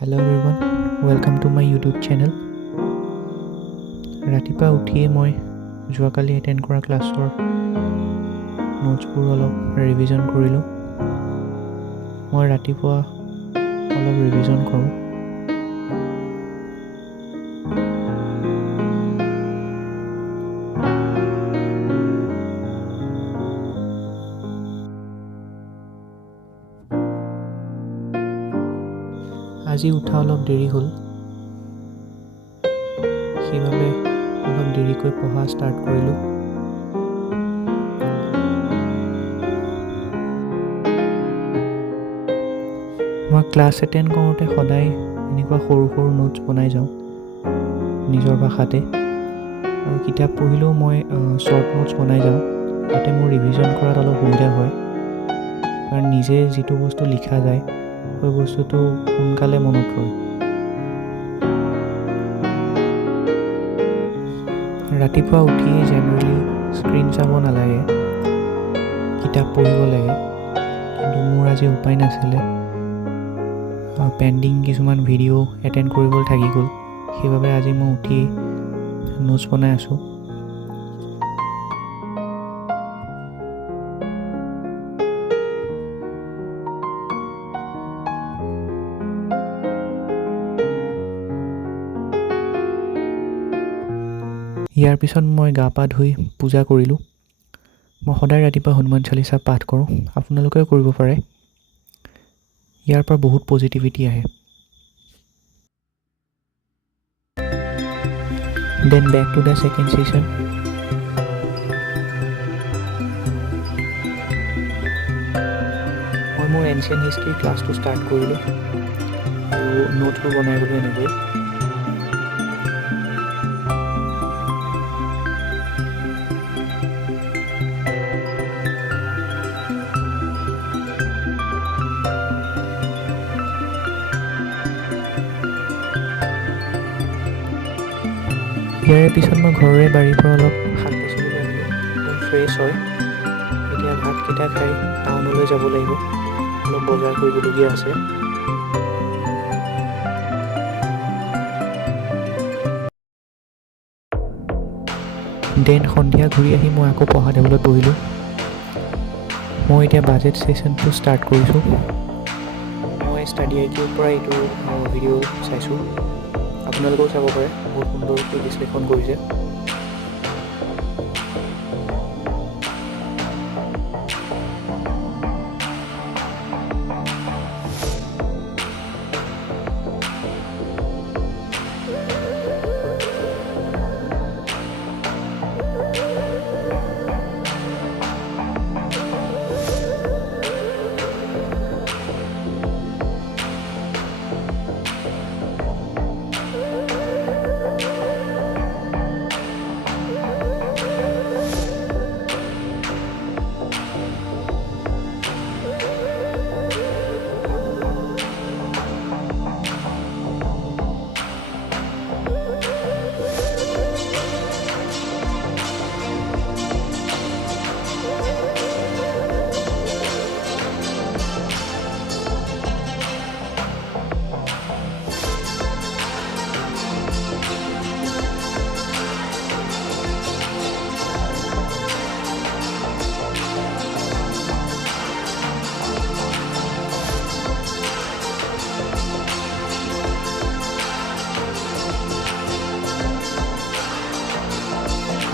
Hello everyone, welcome to my YouTube channel. ৰাতিপুৱা উঠিয়ে মই যোৱাকালি এটেণ্ড কৰা ক্লাছৰ নোটছবোৰ অলপ ৰিভিজন কৰিলোঁ। মই ৰাতিপুৱা অলপ ৰিভিজন কৰোঁ। আজি উঠা অলপ দেৰি হ'ল, সেইবাবে অলপ দেৰিকৈ পঢ়া ষ্টাৰ্ট কৰিলোঁ। মই ক্লাছ এটেণ্ড কৰোঁতে সদায় এনেকুৱা সৰু সৰু নোটছ বনাই যাওঁ নিজৰ ভাষাতে, আৰু কিতাপ পঢ়িলেও মই শ্বৰ্ট নোটছ বনাই যাওঁ, যাতে মোৰ ৰিভিজন কৰাত অলপ সুবিধা হয়। কাৰণ নিজে যিটো বস্তু লিখা যায় সেই বস্তুটো সোনকালে মনত ৰয়। ৰাতিপুৱা উঠিয়ে জেনেৰেলি স্ক্ৰীণ চাব নালাগে, কিতাপ পঢ়িব লাগে, কিন্তু মোৰ আজি উপায় নাছিলে। পেণ্ডিং কিছুমান ভিডিঅ' এটেণ্ড কৰিবলৈ থাকি গ'ল, সেইবাবে আজি মই উঠি নোটছ বনাই আছোঁ। ইয়াৰ পিছত মই গা পা ধুই পূজা কৰিলোঁ। মই সদায় ৰাতিপুৱা হনুমান চালিচা পাঠ কৰোঁ, আপোনালোকেও কৰিব পাৰে। ইয়াৰ পৰা বহুত পজিটিভিটি আহে। Then back to the second session. মই মোৰ এনচিয়েণ্ট হিষ্ট্ৰী ক্লাছটো ষ্টাৰ্ট কৰিলোঁ আৰু নোটছবোৰ বনাই গ'লোঁ এনেকৈ। ইয়াৰে পিছত মই ঘৰৰে বাৰীৰ পৰা অলপ শাক পাচলি আনিলোঁ, একদম ফ্ৰেছ হয়। এতিয়া ভাতকেইটা খাই টাউনলৈ যাব লাগিব, অলপ বজাৰ কৰিবলগীয়া আছে। দেন সন্ধিয়া ঘূৰি আহি মই আকৌ পঢ়া টেবুলত বহিলোঁ। মই এতিয়া বাজেট ছেশ্যনটো ষ্টাৰ্ট কৰিছোঁ। মই ষ্টাডি আইকিউৰ পৰা এইটো ভিডিঅ' চাইছোঁ, আপোনালোকেও চাব পাৰে, বহুত সুন্দৰকৈ বিশ্লেষণ কৰিছে।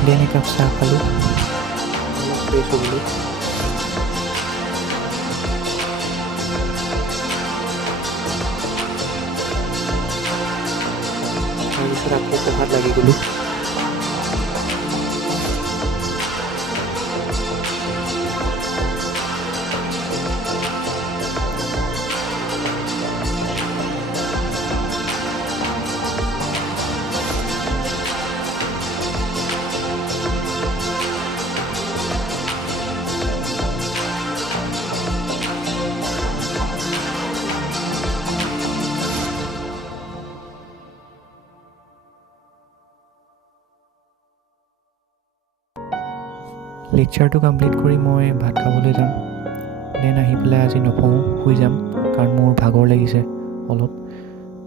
দেন একাপ চাহ খালোঁ, অলপ ফ্ৰেছ হ'লোঁ। তাৰপিছত আকৌ পঢ়াত লাগি গ'লোঁ। লেকচাৰটো কমপ্লিট কৰি মই ভাত খাবলৈ যাম। দেন আহি পেলাই আজি নপঢ়োঁ, শুই যাম, কাৰণ মোৰ ভাগৰ লাগিছে অলপ।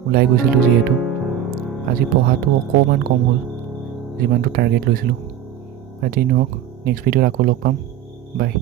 ওলাই গৈছিলোঁ যিহেতু আজি পঢ়াটো অকণমান কম হ'ল যিমানটো টাৰ্গেট লৈছিলোঁ। আজি নহওক নেক্সট ভিডিঅ'ত আকৌ লগ পাম। বাই।